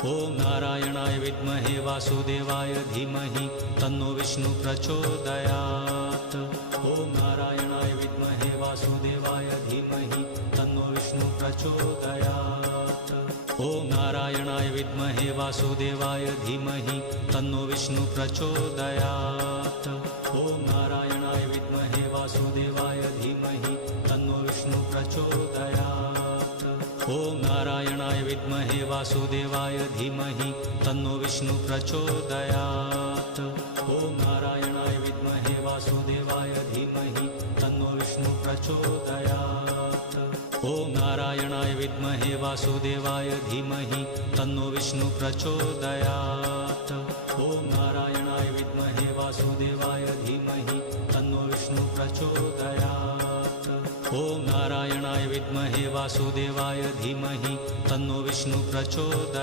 ॐ नारायणाय विद्महे वासुदेवाय धीमहि तन्नो विष्णु प्रचोदयात्। ॐ नारायणाय विद्महे वासुदेवाय धीमहि तन्नो विष्णु प्रचोदयात्। ॐ नारायणाय विद्महे वासुदेवाय धीमहि तन्नो विष्णु प्रचोदयात्। ॐ नारायणाय विद्महे वासुदेवाय धीमहि तन्नो विष्णु प्रचोदयात्। ॐ नारायणाय विद्महे वासुदेवाय धीमहि तन्नो विष्णु प्रचोदयात्। ॐ नारायणाय विद्महे वासुदेवाय धीमहि तन्नो विष्णु प्रचोदयात्। ॐ नारायणाय विद्महे वासुदेवाय धीमहि तन्नो विष्णु प्रचोदयात्। ॐ नारायणाय विद्महे वासुदेवाय धीमहि तन्नो विष्णु प्रचोदयात्। ॐ नारायणाय विद्महे वासुदेवाय धीमहि तन्नो विष्णु प्रचोदयात्।